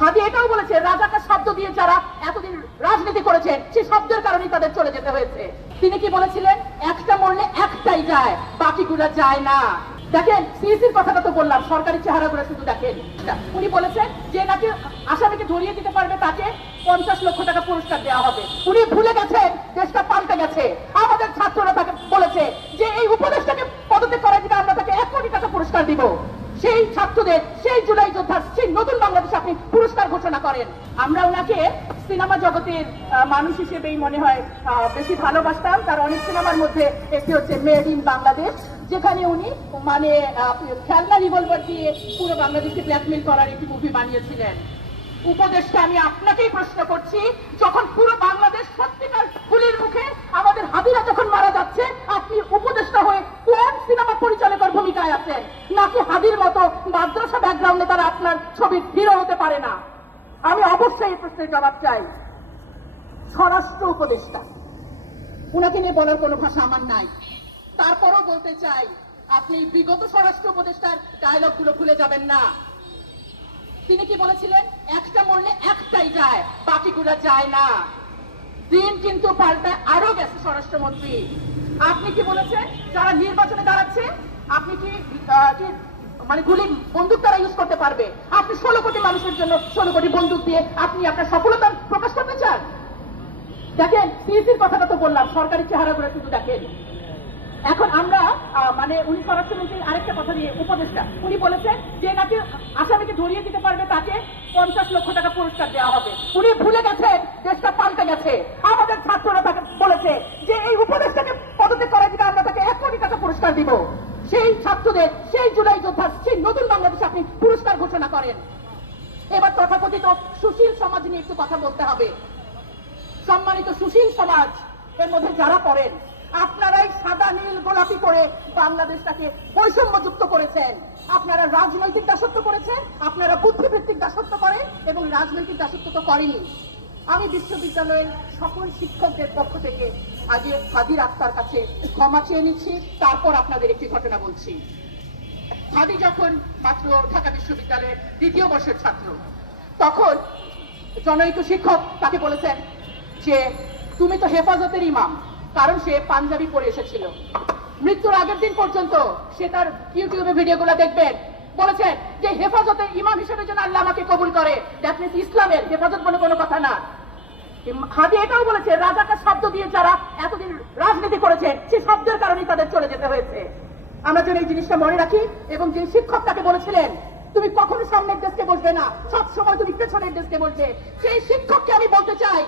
হাদি এটাও বলেছে রাজাকার শব্দ দিয়ে যারা এতদিন রাজনীতি করেছে সেই শব্দের কারণেই তাদের চলে যেতে হয়েছে। তিনি কি বলেছিলেন, একটা মরলে একটাই যায়, বাকিগুলো যায় না। দেখেন সিএসির কথাটা তো বললাম, সরকারি চেহারাগুলো শুধু দেখেন। উনি বলেছেন যে নাকি আসামিকে ধরিয়ে দিতে পারবে তাকে 50 লক্ষ টাকা পুরস্কার দেওয়া হবে। উনি ভুলে গেছেন দেশটা পাল্টে গেছে। আমাদের ছাত্ররা তাকে বলেছে যে এই উপদেশটাকে পদত্যাগ করার জন্য আমরা তাকে 1 কোটি টাকা পুরস্কার দিব। সেই ছাত্রদের, সেই জুলাই যোদ্ধার, সেই নতুন বাংলাদেশে আপনি পুরস্কার ঘোষণা করেন। আমরা ওনাকে সিনেমা জগতের মানুষ হিসেবেই মনে হয় বেশি ভালোবাসতাম। তার অনেক সিনেমার মধ্যে একটি হচ্ছে মেড ইন বাংলাদেশ, যেখানে উনি মানে খেলনা রিভলভার দিয়ে পুরো বাংলাদেশকে ব্ল্যাকমেল করার একটি মুভি বানিয়েছিলেন। উপদেশটা আমি আপনাকেই প্রশ্ন করছি, যখন পুরো বাংলাদেশ সত্যিকার গুলির মুখে আমাদের হাদিরা যখন মারা যাচ্ছে, আপনি উপদেশটা হয়ে কোন সিনেমা পরিচালকের ভূমিকায় আছেন? নাকি হাদির মতো মাদ্রাসা ব্যাকগ্রাউন্ডে তারা আপনার ছবির হিরো হতে পারে না? আমি অবশ্যই এই প্রশ্নের জবাব চাই। স্বরাষ্ট্র উপদেষ্টা, উনাকে নিয়ে বলার কোনো ভাষা আমার নাই। তারপরও বলতে চাই, আপনি বিগত স্বরাষ্ট্র উপদেষ্টার ডায়লগ গুলো ভুলে যাবেন না। তিনি কি বলেছিলেন, একটা মরলে একটাই যায়, বাকিগুলো যায় না। দিন কিন্তু পাল্টায় আরো গেছে স্বরাষ্ট্রমন্ত্রী। আপনি কি বলেছেন, যারা নির্বাচনে দাঁড়াচ্ছে আপনি কি মানে গুলি বন্দুক তারা ইউজ করতে পারবে? আপনি 16 কোটি মানুষের জন্য 16 কোটি বন্দুক দিয়ে আপনি আপনার সফলতা প্রকাশ করতে চান? দেখেন সিএসির কথাটা তো বললাম, সরকারি চেহারাগুলো শুধু দেখেন। এখন আমরা মানে উনি স্বরাষ্ট্রমন্ত্রীর আরেকটা কথা দিয়ে উপদেষ্টা, উনি বলেছেন যে নাকি আসামিকে ধরিয়ে দিতে পারবে তাকে 50 লক্ষ টাকা পুরস্কার দেওয়া হবে। উনি ভুলে গেছেন দেশটা পাল্টে গেছে। আমাদের ছাত্ররা তাকে বলেছে যে এই উপদেশটাকে পদত্যাগ করার জন্য আমরা তাকে 1 কোটি টাকা পুরস্কার দিব। সেই ছাত্রদের, সেই জুলাই যোদ্ধার, সেই নতুন বাংলাদেশে আপনি পুরস্কার ঘোষণা করেন। এবার তথাকথিত সুশীল সমাজ নিয়ে একটু কথা বলতে হবে। সম্মানিত সুশীল সমাজ এর মধ্যে যারা পড়েন, আপনারাই সাদা নীল গোলাপি করে বাংলাদেশটাকে বৈষম্যযুক্ত করেছেন। আপনারা রাজনৈতিক দাসত্ব করেছেন, আপনারা বুদ্ধিভিত্তিক দাসত্ব করেন এবং রাজনৈতিক দাসত্ব তো করেনি। আমি বিশ্ববিদ্যালয়ের সকল শিক্ষকদের পক্ষ থেকে আগে হাদির আক্তার কাছে ক্ষমা চেয়ে নিচ্ছি, তারপর আপনাদের একটি ঘটনা বলছি। হাদি যখন মাত্র ঢাকা বিশ্ববিদ্যালয়ের 2য় বর্ষের ছাত্র, তখন জনৈক শিক্ষক তাকে বলেছেন যে তুমি তো হেফাজতের ইমাম, কারণ সে পাঞ্জাবি পরে এসেছিল। মৃত্যুর আগের দিন পর্যন্ত সে তার ইউটিউবে ভিডিওগুলো দেখবেন, বলেছেন যে হেফাজতের ইমাম হিসেবে যেন আল্লাহ আমাকে কবুল করে। দ্যাট মিন্স ইসলামের হেফাজত বলে কোনো কথা না। হাদি এটাও বলেছে রাজাকার শব্দ দিয়ে যারা এতদিন রাজনীতি করেছে সেই শব্দের কারণেই তাদের চলে যেতে হয়েছে। আমরা যেন এই জিনিসটা মনে রাখি। এবং যে শিক্ষক তাকে বলেছিলেন তুমি কখনো সামনের ডেস্কে বসবে না, সব সময় তুমি পেছনের ডেস্কে বসবে, সেই শিক্ষককে আমি বলতে চাই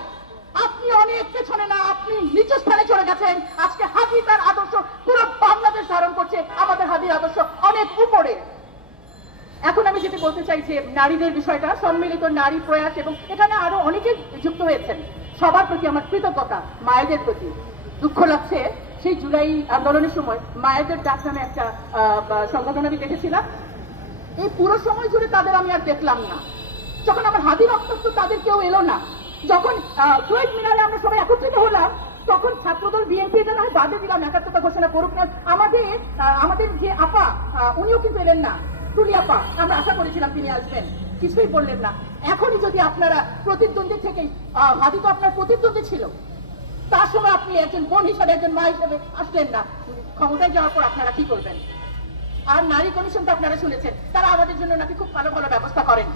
আপনি অনেক পেছনে না, আপনি নিচ স্থানে চলে গেছেন। আজকে হাদি তার আদর্শ পুরো বাংলাদেশ ধারণ করছে, আমাদের হাদির আদর্শ অনেক উপরে। এখন আমি যেটা বলতে চাই যে নারীদের বিষয়টা, সম্মিলিত নারী প্রয়াস, এবং এখানে আরো অনেকে যুক্ত হয়েছেন, সবার প্রতি আমার কৃতজ্ঞতা। মায়েদের প্রতি দুঃখ লাগছে, সেই জুলাই আন্দোলনের সময় মায়েদের ডাক নামে একটা সংগঠন আমি দেখেছিলাম। এই পুরো সময় জুড়ে তাদের আমি আর দেখলাম না। যখন আমার হাদি রক্তাক্ত তাদের কেউ এলো না। যখন শহীদ মিনারে আমরা সবাই একত্রিত হলাম, তখন ছাত্রদল বিএনপি এটা নয় বাদে দিলাম, একাত্মতা ঘোষণা করুক না। আমাদের যে আপা উনিও কিন্তু এলেন না, টুলি আপা, আমরা আশা করেছিলাম তিনি আসবেন, কিছুই বললেন না। এখনই যদি আপনারা প্রতিদ্বন্দ্বী থেকে, হাদি তো আপনার প্রতিদ্বন্দ্বী ছিল, তার সময় আপনি একজন বোন হিসাবে, একজন মা হিসাবে আসলেন না, ক্ষমতায় যাওয়ার পর আপনারা কি করবেন? আর নারী কমিশন তো আপনারা শুনেছেন, তারা আমাদের জন্য নাকি খুব ভালো ভালো ব্যবস্থা করেন।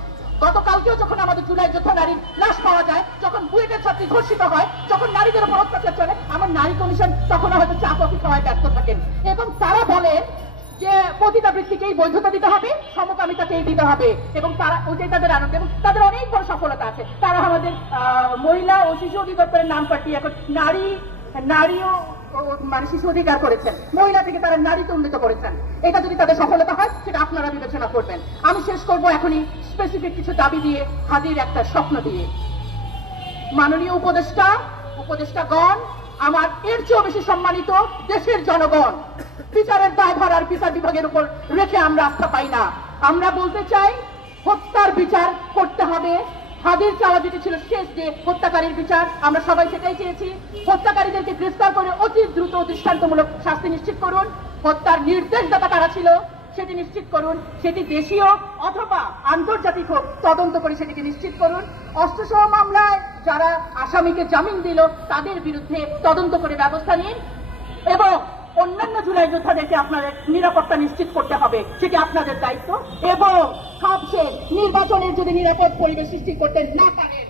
গতকালকেও যখন আমাদের জুলাই যোদ্ধা নারীর লাশ পাওয়া যায়, যখন বুয়েটের ছাত্রী ধর্ষিত হয়, যখন নারীদের উপর অত্যাচার চলে, আমার নারী কমিশন তখন হয়তো চা কফি খাওয়ায় ব্যর্থ থাকেন। এবং তারা বলেন যে পতিতাবৃত্তিকেই বৈধতা দিতে হবে, সমকামিতাকেই দিতে হবে, এবং তারা ওইটাই তাদের আনন্দ, এবং তাদের অনেক বড় সফলতা আছে। তারা আমাদের মহিলা ও শিশু অধিদপ্তরের নাম পাল্টিয়ে এখন নারীও মানে শিশু অধিকার করেছেন, মহিলা থেকে তারা নারীকে উন্নীত করেছেন। এটা যদি তাদের সফলতা হয় সেটা আপনারা বিবেচনা করবেন। আমি শেষ করব এখনই স্পেসিফিক কিছু দাবি দিয়ে, হাদির একটা স্বপ্ন দিয়ে। মাননীয় উপদেষ্টাগণ, আমার এর চেয়েও বেশি সম্মানিত দেশের জনগণ, বিচারের দায়ভার আর বিচার বিভাগের উপর রেখে আমরা আস্থা পাই না। আমরা বলতে চাই হত্যার বিচার করতে হবে। হাদির চাওয়া যেটি ছিল শেষ, যে হত্যাকারীর বিচার, আমরা সবাই সেটাই চেয়েছি। হত্যাকারীদেরকে গ্রেফতার করে অতি দ্রুত দৃষ্টান্তমূলক শাস্তি নিশ্চিত করুন। হত্যার নির্দেশদাতা কারা ছিল সেটি নিশ্চিত করুন, সেটি দেশীয় অথবা আন্তর্জাতিক হোক, তদন্ত করে সেটিকে নিশ্চিত করুন। অস্ত্রসহ মামলায় যারা আসামিকে জামিন দিল তাদের বিরুদ্ধে তদন্ত করে ব্যবস্থা নিন এবং অন্যান্য জুলাই যোদ্ধাদেরকে আপনাদের নিরাপত্তা নিশ্চিত করতে হবে, সেটি আপনাদের দায়িত্ব। এবং সবশেষ, নির্বাচনের যদি নিরাপদ পরিবেশ সৃষ্টি করতে না পারেন,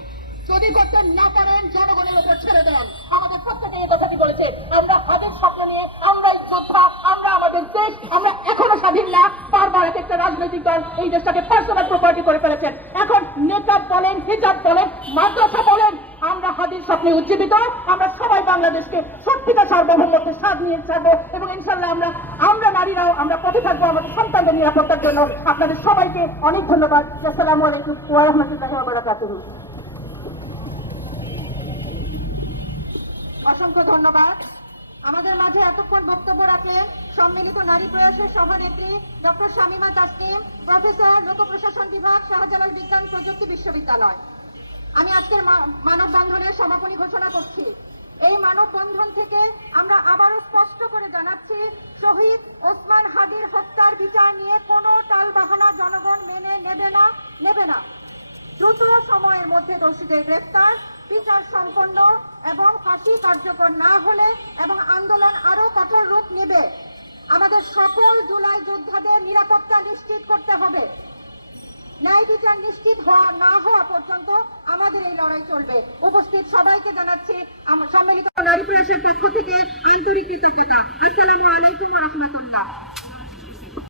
যদি করতে না পারেন, জনগণের উপর ছেড়ে দেন। আমাদের প্রত্যেকে এই কথাটি বলেছে, আমরা হাদির স্বপ্ন নিয়ে, আমরাই যোদ্ধা, আমরা আমাদের দেশ, আমরা এখনো স্বাধীন না। বারবার এক একটা রাজনৈতিক দল এই দেশটাকে পার্সোনাল প্রপার্টি করে ফেলেছেন। এখন নেকাব বলেন, হিজাব বলেন, মাদ্রাসা বলেন, আমরা হাদির স্বপ্নে উজ্জীবিত। আমরা সবাই বাংলাদেশকে সত্যিকার সার্বভৌমত্বের স্বাদ নিয়ে ছাড়বো এবং ইনশাল্লাহ আমরা নারীরাও আমরা পথে থাকবো আমাদের সন্তানদের নিরাপত্তার জন্য। আপনাদের সবাইকে অনেক ধন্যবাদ। আসসালামু আলাইকুম ওয়া রাহমাতুল্লাহি ওয়া বারাকাতুহু। অসংখ্য ধন্যবাদ। আমাদের মাঝে এতক্ষণ বক্তব্য রাখলেন সম্মিলিত নারী প্রয়াসের সভানেত্রী ডক্টর শামীমা তাসনিম, প্রফেসর, লোক প্রশাসন বিভাগ, শাহজালাল বিজ্ঞান প্রযুক্তি বিশ্ববিদ্যালয়। আমি আজকের মানববন্ধনের সমাপনী ঘোষণা করছি। এই মানববন্ধন থেকে আমরা আবারও স্পষ্ট করে জানাচ্ছি, শহীদ ওসমান হাদির হত্যার বিচার নিয়ে কোনো টালবাহানা জনগণ মেনে নেবে না। দ্রুত সময়ের মধ্যে দোষীদের গ্রেফতার, বিচার সম্পন্ন এবং ফাঁসি কার্যকর না হলে এবং আন্দোলন আরো কঠোর রূপ নেবে। আমাদের সকল জুলাই যোদ্ধাদের নিরাপত্তা নিশ্চিত করতে হবে। ন্যায় বিচার নিশ্চিত না হওয়া পর্যন্ত আমাদের এই লড়াই চলবে। উপস্থিত সবাইকে জানাচ্ছি সম্মিলিত নারী প্রয়াসের পক্ষ থেকে আন্তরিক কৃতজ্ঞতা। আসসালামু আলাইকুম ওয়া রাহমাতুল্লাহ।